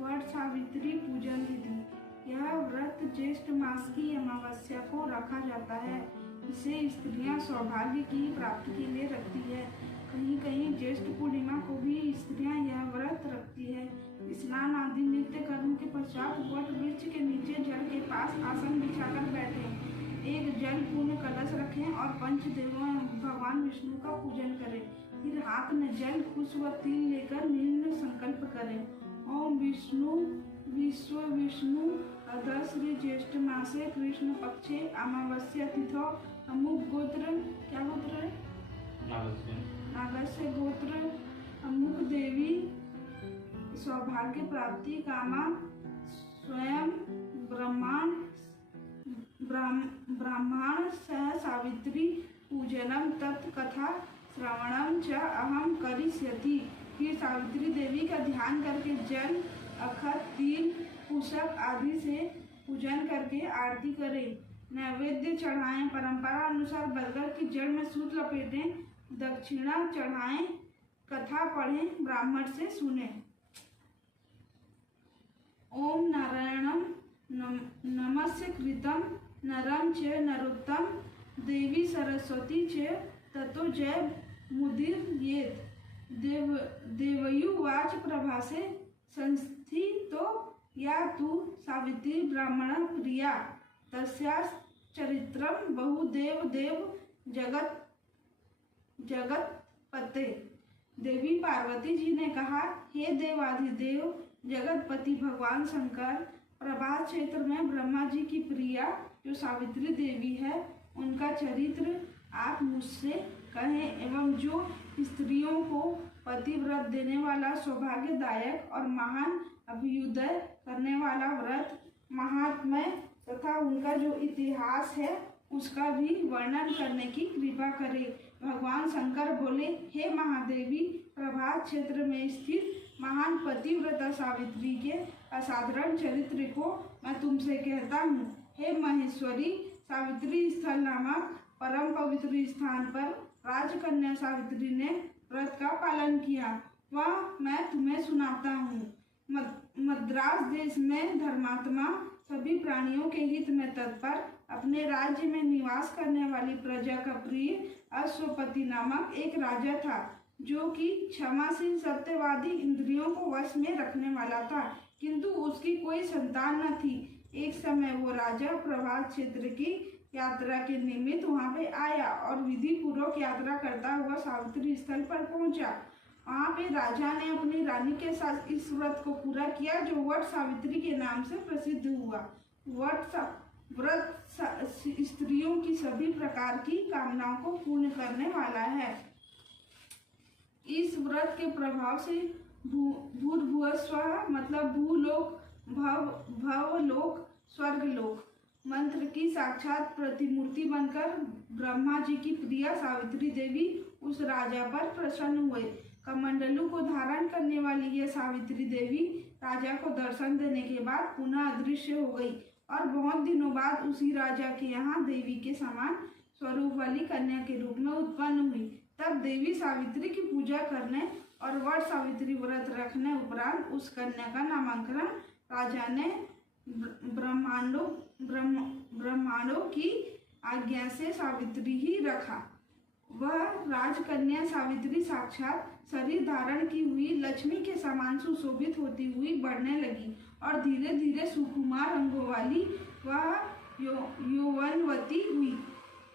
वट सावित्री पूजन विधि। यह व्रत ज्येष्ठ मास की अमावस्या को रखा जाता है। इसे स्त्रियां सौभाग्य की प्राप्ति के लिए रखती है। कहीं कहीं ज्येष्ठ पूर्णिमा को भी स्त्रियां यह व्रत रखती है। स्नान आदि नित्य कर्म के पश्चात वट वृक्ष के नीचे जल के पास आसन बिछाकर बैठे। एक जल पूर्ण कलश रखें और पंचदेवों भगवान विष्णु का पूजन करें। फिर हाथ में जल कुश व तिल लेकर निम्न संकल्प करें। ओम विष्णु विश्व विष्णु अधश्री ज्येष्ठ मासे कृष्ण पक्षे अमावस्या तिथो अमुक गोत्र, क्या गोत्र है, नागस्य गोत्र अमुक देवी सौभाग्य प्राप्ति कामा स्वयं ब्राह्मण सह सावित्री पूजनम तत्कथा श्रवणम च अहम करिष्यति। फिर सावित्री देवी का ध्यान करके जल अक्षत तिल पुष्प आदि से पूजन करके आरती करें। नैवेद्य चढ़ाएं। परंपरा अनुसार बरगद की जड़ में सूत लपेटें, दक्षिणा चढ़ाएं, कथा पढ़ें, ब्राह्मण से सुने। ओम नारायणम नमस्य कृतं नरं च नरोत्तम देवी सरस्वती च ततो जय मुदीरयेत्। देवयुवाच प्रभासे संस्थितो या तु सावित्री ब्राह्मण प्रिया तस्याः चरित्रं बहुदेव देव जगतपते। देवी पार्वती जी ने कहा, हे देवाधिदेव जगतपति भगवान शंकर, प्रभास क्षेत्र में ब्रह्मा जी की प्रिया जो सावित्री देवी है उनका चरित्र आप मुझसे कहें, एवं जो स्त्रियों को पतिव्रत देने वाला सौभाग्यदायक और महान अभ्युदय करने वाला व्रत महात्म्य तथा उनका जो इतिहास है उसका भी वर्णन करने की कृपा करे। भगवान शंकर बोले, हे महादेवी, प्रभास क्षेत्र में स्थित महान पतिव्रता सावित्री के असाधारण चरित्र को मैं तुमसे कहता हूँ। हे महेश्वरी, सावित्री स्थल नामक परम पवित्र स्थान पर राजकन्या सावित्री ने व्रत का पालन किया, वह मैं तुम्हें सुनाता हूँ। मद्रास देश में धर्मात्मा सभी प्राणियों के हित में तत्पर अपने राज्य में निवास करने वाली प्रजा का प्रिय अश्वपति नामक एक राजा था, जो कि क्षमाशील सत्यवादी इंद्रियों को वश में रखने वाला था, किंतु उसकी कोई संतान न थी। एक समय वो राजा प्रभास क्षेत्र की यात्रा के निमित्त वहां पे आया और विधि पूर्वक यात्रा करता हुआ सावित्री स्थल पर पहुंचा। वहां पे राजा ने अपनी रानी के साथ इस व्रत को पूरा किया जो वट सावित्री के नाम से प्रसिद्ध हुआ। व्रत स्त्रियों की सभी प्रकार की कामनाओं को पूर्ण करने वाला है। इस व्रत के प्रभाव से भूर्भुवस्वः मतलब भूलोक, भवलोक, स्वर्गलोक मंत्र की साक्षात प्रतिमूर्ति बनकर ब्रह्मा जी की प्रिया सावित्री देवी उस राजा पर प्रसन्न हुए। कमंडलू को धारण करने वाली यह सावित्री देवी राजा को दर्शन देने के बाद पुनः अदृश्य हो गई और बहुत दिनों बाद उसी राजा के यहाँ देवी के समान स्वरूप वाली कन्या के रूप में उत्पन्न हुई। तब देवी सावित्री की पूजा करने और वट सावित्री व्रत रखने उपरांत उस कन्या का नामकरण राजा ने ब्रह्मांडों की आज्ञा से सावित्री ही रखा। वह राजकन्या सावित्री साक्षात शरीर धारण की हुई लक्ष्मी के समान सुशोभित होती हुई बढ़ने लगी और धीरे धीरे सुकुमार अंगों वाली वह यौवनवती हुई,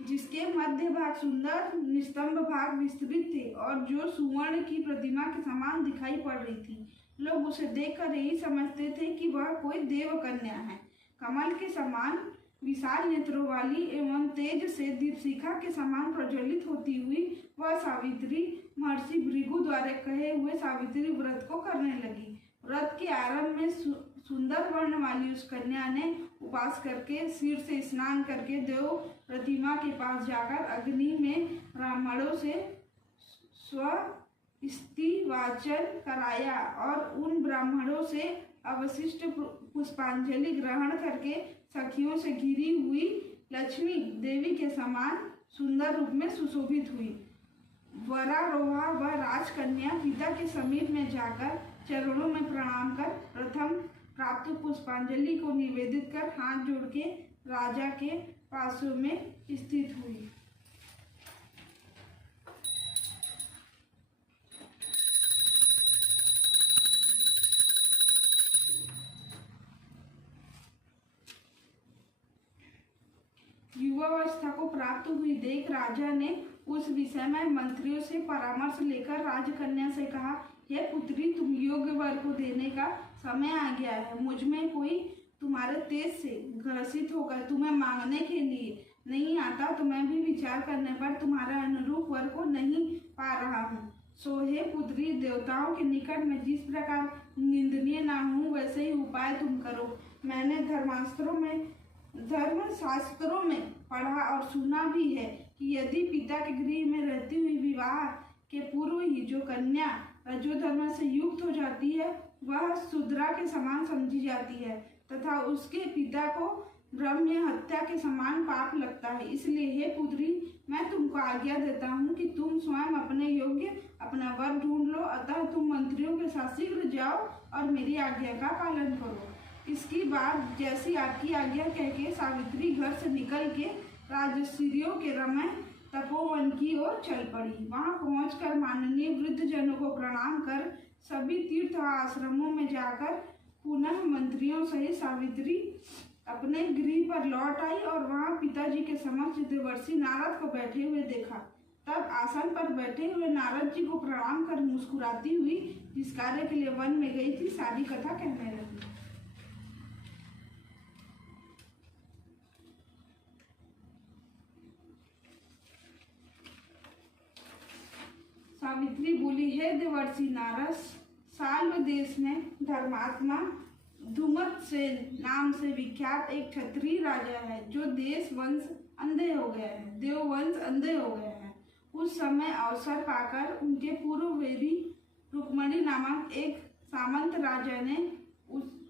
जिसके मध्य भाग सुंदर निस्तंभ भाग विस्तृत थे और जो सुवर्ण की प्रतिमा के समान दिखाई पड़ रही थी। लोग उसे देखकर यही समझते थे कि वह कोई देव कन्या है। कमल के समान विशाल नेत्रों वाली एवं तेज से दीपशिखा के समान प्रज्वलित होती हुई वह सावित्री महर्षि भृगु द्वारा कहे हुए सावित्री व्रत को करने लगी। व्रत के आरंभ में सुंदर वर्ण वाली उस कन्या ने उपास करके सिर से स्नान करके देव प्रतिमा के पास जाकर अग्नि में ब्राह्मणों से स्वस्तिवाचन कराया और उन ब्राह्मणों से अवशिष्ट पुष्पांजलि ग्रहण करके सखियों से घिरी हुई लक्ष्मी देवी के समान सुंदर रूप में सुशोभित हुई। वरारोहा व राजकन्या पिता के समीप में जाकर चरणों में प्रणाम कर प्रथम प्राप्त पुष्पांजलि को निवेदित कर हाथ जोड़ के राजा के पासों में स्थित हुई। युवा प्राप्त हुई देख राजा ने उस विषय में मंत्रियों से परामर्श लेकर राजकन्या से कहा, हे पुत्री, तुम योग्य वर को देने का समय आ गया है। मुझ में कोई तुम्हारे तेज से ग्रसित होकर तुम्हें मांगने के लिए नहीं आता, तो मैं भी विचार करने पर तुम्हारा अनुरूप वर को नहीं पा रहा हूँ। सो हे पुत्री, देवताओं के निकट में जिस प्रकार निंदनीय ना हूँ, वैसे ही उपाय तुम करो। मैंने धर्मशास्त्रों में पढ़ा और सुना भी है कि यदि पिता के गृह में रहती हुई विवाह के पूर्व ही जो कन्या रजोधर्म से युक्त हो जाती है, वह शूद्रा के समान समझी जाती है तथा उसके पिता को ब्रह्म हत्या के समान पाप लगता है। इसलिए हे पुत्री, मैं तुमको आज्ञा देता हूँ कि तुम स्वयं अपने योग्य अपना वर ढूंढ लो। अतः तुम मंत्रियों के साथ शीघ्र जाओ और मेरी आज्ञा का पालन करो। इसकी बात जैसी आपकी आज्ञा कह के सावित्री घर से निकल के राजर्षियों के रमण तपोवन की ओर चल पड़ी। वहां पहुंचकर माननीय वृद्ध जनों को प्रणाम कर सभी तीर्थ आश्रमों में जाकर पुनः मंत्रियों सहित सावित्री अपने गृह पर लौट आई और वहां पिताजी के समक्ष देवर्षि नारद को बैठे हुए देखा। तब आसन पर बैठे हुए नारद जी को प्रणाम कर मुस्कुराती हुई जिस कार्य के लिए वन में गई थी, सारी कथा कहने लगी। सावित्री बोली, हे देवर्षि नारद, साल्व देश में धर्मात्मा धूमत्सेन नाम से विख्यात एक क्षत्रिय राजा है, जो देश वंश अंधे हो गए हैं, देववंश अंधे हो गए हैं। उस समय अवसर पाकर उनके पूर्ववेदी रुक्मणी नामक एक सामंत राजा ने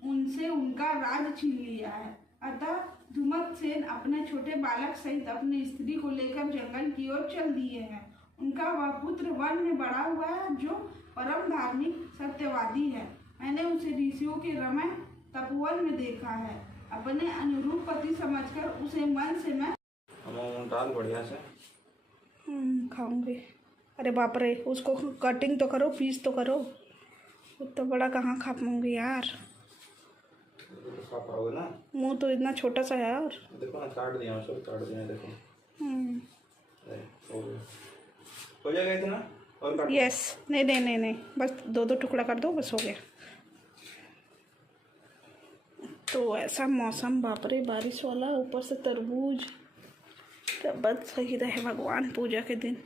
उनसे उनका राज छीन लिया है। अतः धूमत्सेन अपने छोटे बालक सहित अपनी स्त्री को लेकर जंगल की ओर चल दिए हैं। उनका वह पुत्र वन में बड़ा हुआ है, जो परम धार्मिक सत्यवादी है। मैंने उसे ऋषियों के रमण तपोवन में देखा है। अपने अनुरूप पति समझकर उसे मन से मैं डाल बढ़िया से खाऊंगी। अरे बाप रे, उसको कटिंग तो करो, पीस तो करो। उतना बड़ा कहाँ खा पाऊंगी यार, खा पाओगे ना। मुंह तो इतना छोटा सा है। और देखो ना, काट दिया मैं, सब काट दिया। देखो हो जाएगा इतना और काट। यस, नहीं नहीं नहीं नहीं, बस दो दो टुकड़ा कर दो, बस हो गया। तो ऐसा मौसम, बाप रे, बारिश वाला, ऊपर से तरबूज, तब बस सही रहे भगवान पूजा के दिन।